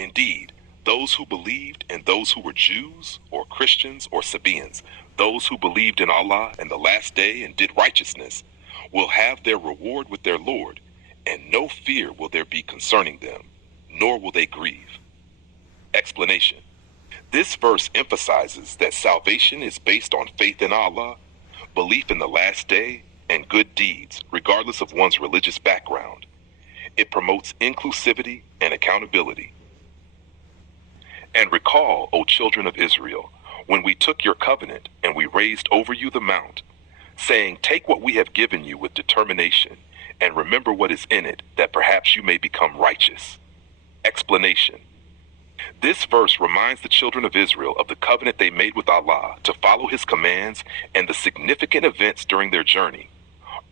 Indeed, those who believed and those who were Jews or Christians or Sabaeans, those who believed in Allah and the last day and did righteousness, will have their reward with their Lord, and no fear will there be concerning them, nor will they grieve. Explanation. This verse emphasizes that salvation is based on faith in Allah, belief in the last day, and good deeds, regardless of one's religious background. It promotes inclusivity and accountability. And recall, O children of Israel, when we took your covenant and we raised over you the mount, saying, take what we have given you with determination, and remember what is in it, that perhaps you may become righteous. Explanation. This verse reminds the children of Israel of the covenant they made with Allah to follow his commands and the significant events during their journey,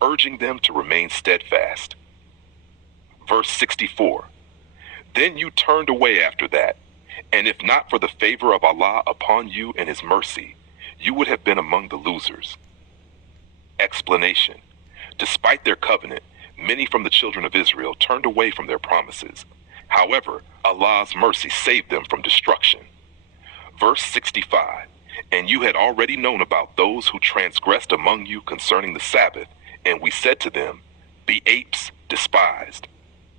urging them to remain steadfast. Verse 64. Then you turned away after that, and if not for the favor of Allah upon you and his mercy, you would have been among the losers. Explanation. Despite their covenant, many from the children of Israel turned away from their promises. However, Allah's mercy saved them from destruction. Verse 65. And you had already known about those who transgressed among you concerning the Sabbath, and we said to them, be apes despised.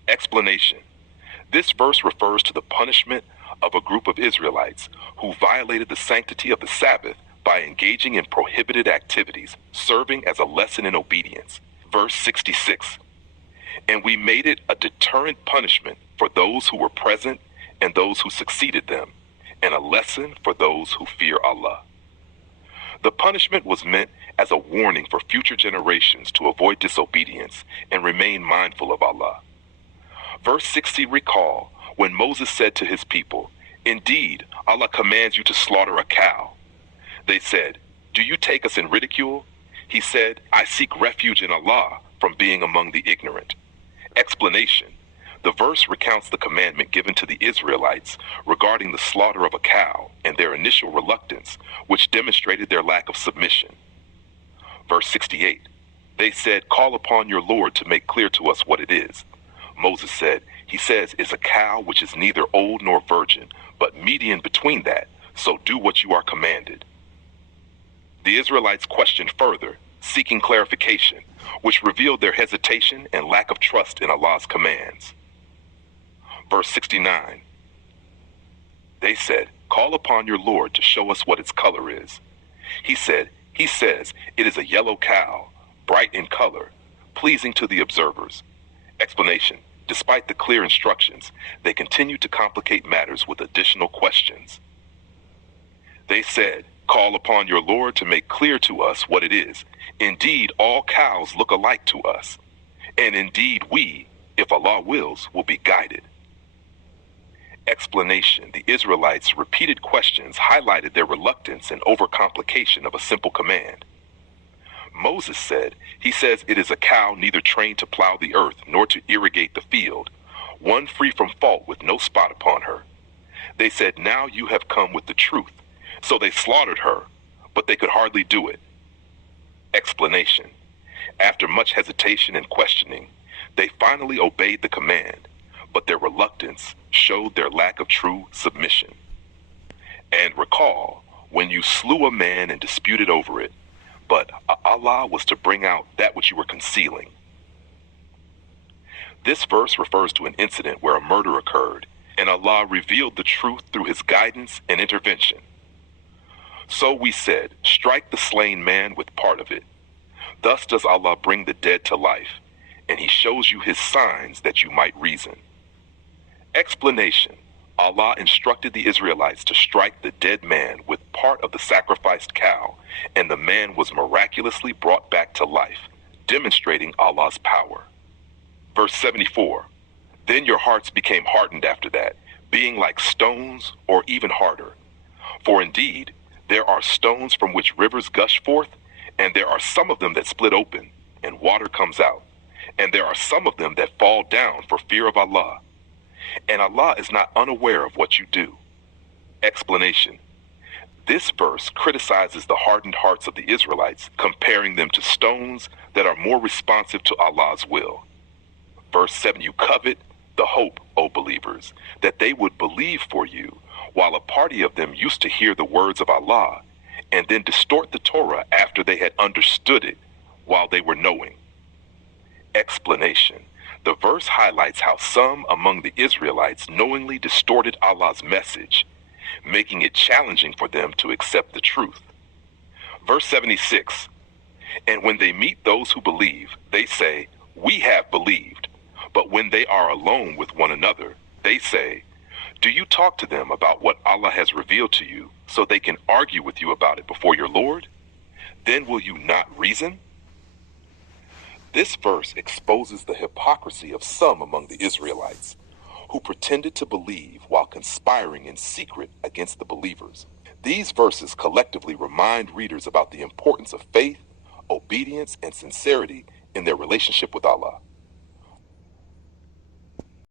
Explanation. This verse refers to the punishment of a group of Israelites who violated the sanctity of the Sabbath by engaging in prohibited activities, serving as a lesson in obedience. Verse 66. And we made it a deterrent punishment for those who were present and those who succeeded them, and a lesson for those who fear Allah. The punishment was meant as a warning for future generations to avoid disobedience and remain mindful of Allah. Verse 60 recall when Moses said to his people, indeed, Allah commands you to slaughter a cow. They said, do you take us in ridicule? He said, I seek refuge in Allah from being among the ignorant. Explanation. The verse recounts the commandment given to the Israelites regarding the slaughter of a cow and their initial reluctance, which demonstrated their lack of submission. Verse 68. They said, call upon your Lord to make clear to us what it is. Moses said, he says, is a cow which is neither old nor virgin, but median between that, so do what you are commanded. The Israelites questioned further, seeking clarification, which revealed their hesitation and lack of trust in Allah's commands. Verse 69. They said, call upon your Lord to show us what its color is. He said, he says, it is a yellow cow, bright in color, pleasing to the observers. Explanation. Despite the clear instructions, they continued to complicate matters with additional questions. They said, call upon your Lord to make clear to us what it is. Indeed, all cows look alike to us. And indeed we, if Allah wills, will be guided. Explanation. The Israelites' repeated questions highlighted their reluctance and overcomplication of a simple command. Moses said, he says it is a cow neither trained to plow the earth nor to irrigate the field, one free from fault with no spot upon her. They said, now you have come with the truth. So they slaughtered her, but they could hardly do it. Explanation. After much hesitation and questioning, they finally obeyed the command, but their reluctance showed their lack of true submission. And recall, when you slew a man and disputed over it, but Allah was to bring out that which you were concealing. This verse refers to an incident where a murder occurred, and Allah revealed the truth through his guidance and intervention. So we said, strike the slain man with part of it. Thus does Allah bring the dead to life, and he shows you his signs that you might reason. Explanation. Allah instructed the Israelites to strike the dead man with part of the sacrificed cow, and the man was miraculously brought back to life, demonstrating Allah's power. Verse 74. Then your hearts became hardened after that, being like stones or even harder. For indeed, there are stones from which rivers gush forth, and there are some of them that split open, and water comes out, and there are some of them that fall down for fear of Allah. And Allah is not unaware of what you do. Explanation. This verse criticizes the hardened hearts of the Israelites, comparing them to stones that are more responsive to Allah's will. Verse 7, you covet, the hope, O believers, that they would believe for you, while a party of them used to hear the words of Allah and then distort the Torah after they had understood it while they were knowing. Explanation. The verse highlights how some among the Israelites knowingly distorted Allah's message, making it challenging for them to accept the truth. Verse 76. And when they meet those who believe, they say, "We have believed." But when they are alone with one another, they say, "Do you talk to them about what Allah has revealed to you, so they can argue with you about it before your Lord? Then will you not reason?" This verse exposes the hypocrisy of some among the Israelites, who pretended to believe while conspiring in secret against the believers. These verses collectively remind readers about the importance of faith, obedience, and sincerity in their relationship with Allah.